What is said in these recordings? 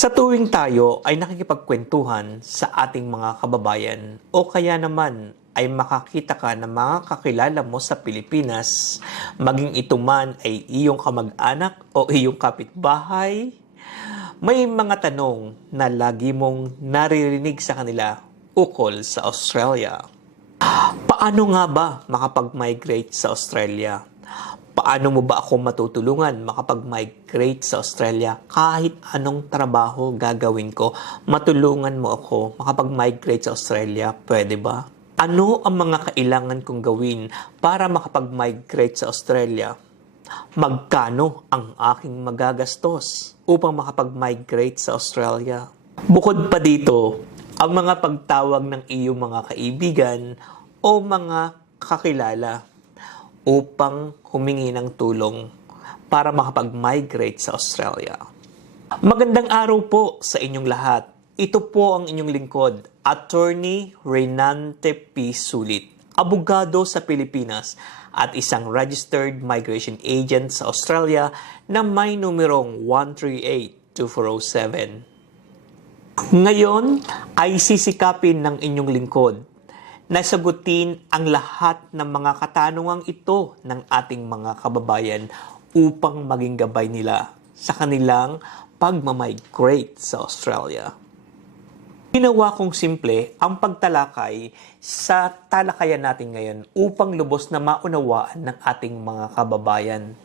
Sa tuwing tayo ay nakikipagkwentuhan sa ating mga kababayan o kaya naman ay makakita ka ng mga kakilala mo sa Pilipinas, maging ito man ay iyong kamag-anak o iyong kapitbahay, may mga tanong na lagi mong naririnig sa kanila ukol sa Australia. Paano nga ba makapag-migrate sa Australia? Paano mo ba ako matutulungan makapag-migrate sa Australia? Kahit anong trabaho gagawin ko, matulungan mo ako makapag-migrate sa Australia, pwede ba? Ano ang mga kailangan kong gawin para makapag-migrate sa Australia? Magkano ang aking magagastos upang makapag-migrate sa Australia? Bukod pa dito, ang mga pagtawag ng iyong mga kaibigan o mga kakilala upang humingi ng tulong para makapag-migrate sa Australia. Magandang araw po sa inyong lahat. Ito po ang inyong lingkod, Attorney Reynante P. Sulit, abogado sa Pilipinas at isang registered migration agent sa Australia na may numerong 1382407. Ngayon ay sisikapin ng inyong lingkod na sagutin ang lahat ng mga katanungang ito ng ating mga kababayan upang maging gabay nila sa kanilang pagmamigrate sa Australia. Ginawa kong simple ang pagtalakay sa talakayan natin ngayon upang lubos na maunawaan ng ating mga kababayan.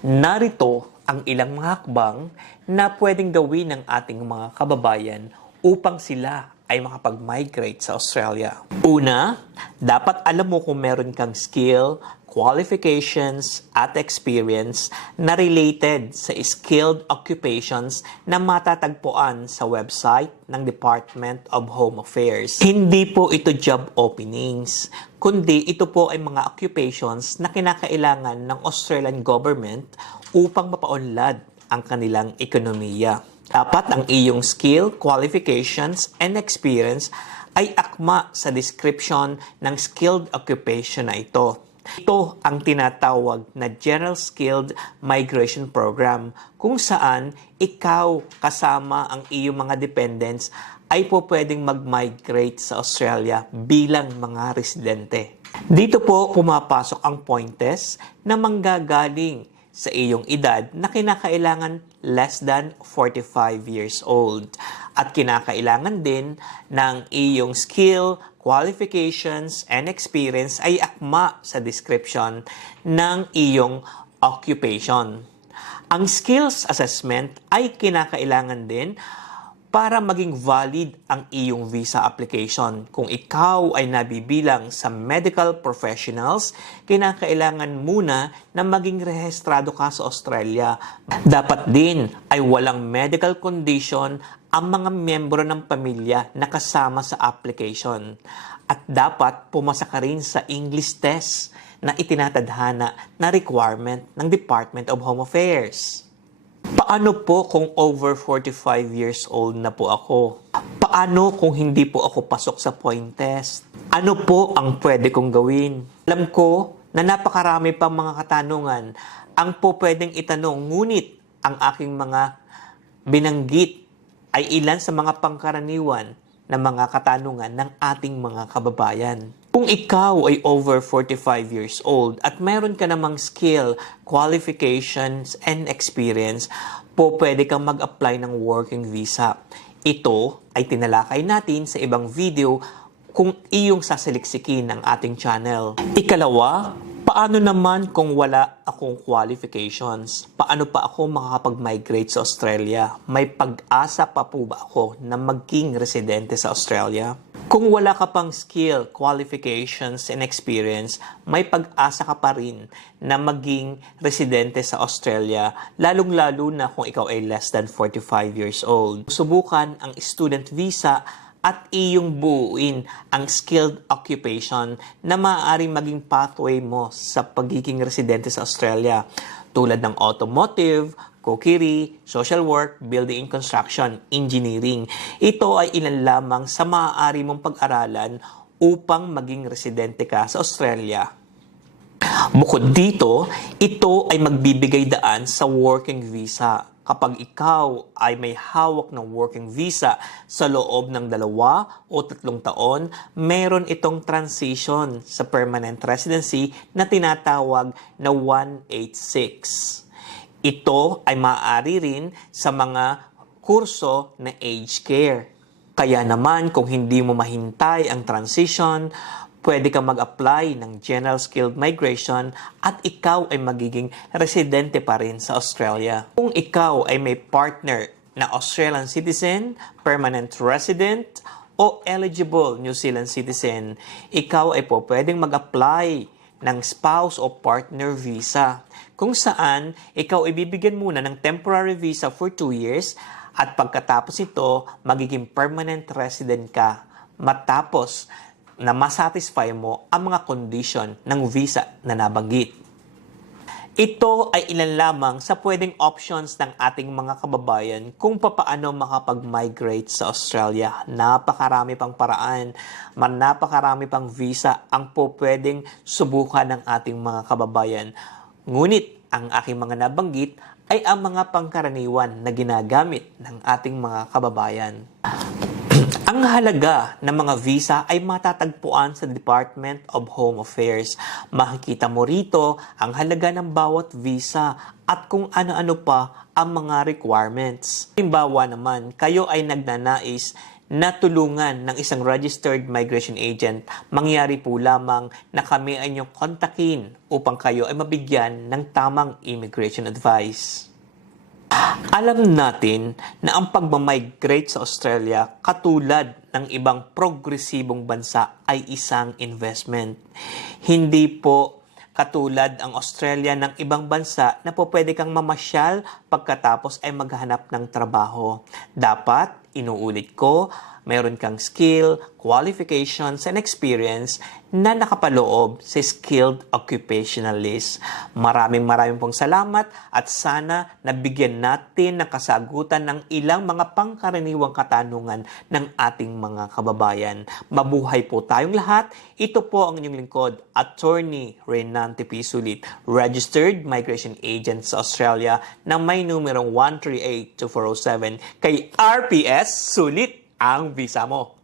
Narito ang ilang mga hakbang na pwedeng gawin ng ating mga kababayan upang sila ay makapag-migrate sa Australia. Una, dapat alam mo kung meron kang skill, qualifications, at experience na related sa skilled occupations na matatagpuan sa website ng Department of Home Affairs. Hindi po ito job openings, kundi ito po ay mga occupations na kinakailangan ng Australian government upang mapaunlad ang kanilang ekonomiya. Dapat ang iyong skill, qualifications, and experience ay akma sa description ng skilled occupation na ito. Ito ang tinatawag na General Skilled Migration Program kung saan ikaw kasama ang iyong mga dependents ay po pwedeng mag-migrate sa Australia bilang mga residente. Dito po pumapasok ang point test na manggagaling sa iyong edad na kinakailangan less than 45 years old. At kinakailangan din ng iyong skill, qualifications, and experience ay akma sa description ng iyong occupation. Ang skills assessment ay kinakailangan din para maging valid ang iyong visa application. Kung ikaw ay nabibilang sa medical professionals, kinakailangan muna na maging rehistrado ka sa Australia. Dapat din ay walang medical condition ang mga miyembro ng pamilya na kasama sa application. At dapat pumasa ka rin sa English test na itinatadhana na requirement ng Department of Home Affairs. Paano po kung over 45 years old na po ako? Paano kung hindi po ako pasok sa point test? Ano po ang pwede kong gawin? Alam ko na napakarami pang mga katanungan ang po pwedeng itanong, ngunit ang aking mga binanggit ay ilan sa mga pangkaraniwan na mga katanungan ng ating mga kababayan. Kung ikaw ay over 45 years old at mayroon ka namang skill, qualifications, and experience, po pwede kang mag-apply ng working visa. Ito ay tinalakay natin sa ibang video kung iyong sasaliksikin ng ating channel. Ikalawa, paano naman kung wala akong qualifications? Paano pa ako makakapag-migrate sa Australia? May pag-asa pa po ba ako na maging residente sa Australia? Kung wala ka pang skill, qualifications, and experience, may pag-asa ka pa rin na maging residente sa Australia, lalong-lalo na kung ikaw ay less than 45 years old. Subukan ang student visa at iyong buuin ang skilled occupation na maaaring maging pathway mo sa pagiging residente sa Australia, tulad ng automotive, cookery, social work, building and construction, engineering. Ito ay ilan lamang sa maaari mong pag-aralan upang maging residente ka sa Australia. Bukod dito, ito ay magbibigay daan sa working visa. kapag ikaw ay may hawak ng working visa sa loob ng 2 o 3 taon, meron itong transition sa permanent residency na tinatawag na 186. Ito ay maaari rin sa mga kurso na aged care. Kaya naman kung hindi mo mahintay ang transition, pwede kang mag-apply ng General Skilled Migration at ikaw ay magiging residente pa rin sa Australia. Kung ikaw ay may partner na Australian citizen, permanent resident, o eligible New Zealand citizen, ikaw ay po pwedeng mag-apply ng spouse o partner visa, kung saan ikaw ay bibigyan muna ng temporary visa for 2 years at pagkatapos ito, magiging permanent resident ka matapos na masatisfy mo ang mga condition ng visa na nabanggit. Ito ay ilan lamang sa pwedeng options ng ating mga kababayan kung papaano makapag-migrate sa Australia. Napakarami pang paraan, napakarami pang visa ang po pwedeng subukan ng ating mga kababayan. Ngunit ang aking mga nabanggit ay ang mga pangkaraniwan na ginagamit ng ating mga kababayan. Ang halaga ng mga visa ay matatagpuan sa Department of Home Affairs. Makikita mo rito ang halaga ng bawat visa at kung ano-ano pa ang mga requirements. Halimbawa naman, kayo ay nagnanais na tulungan ng isang registered migration agent, mangyari po lamang na kami ay inyong kontakin upang kayo ay mabigyan ng tamang immigration advice. Alam natin na ang pagmamigrate sa Australia katulad ng ibang progresibong bansa ay isang investment. Hindi po katulad ang Australia ng ibang bansa na po pwede kang mamasyal pagkatapos ay maghanap ng trabaho. Dapat, inuulit ko, meron kang skill, qualifications, and experience na nakapaloob sa skilled occupational list. Maraming pong salamat at sana nabigyan natin ng kasagutan ng ilang mga pangkaraniwang katanungan ng ating mga kababayan. Mabuhay po tayong lahat. Ito po ang inyong lingkod, Attorney Reynante P. Sulit, Registered Migration Agent sa Australia na may numerong 138-2407 kay RPS Sulit ang visa mo.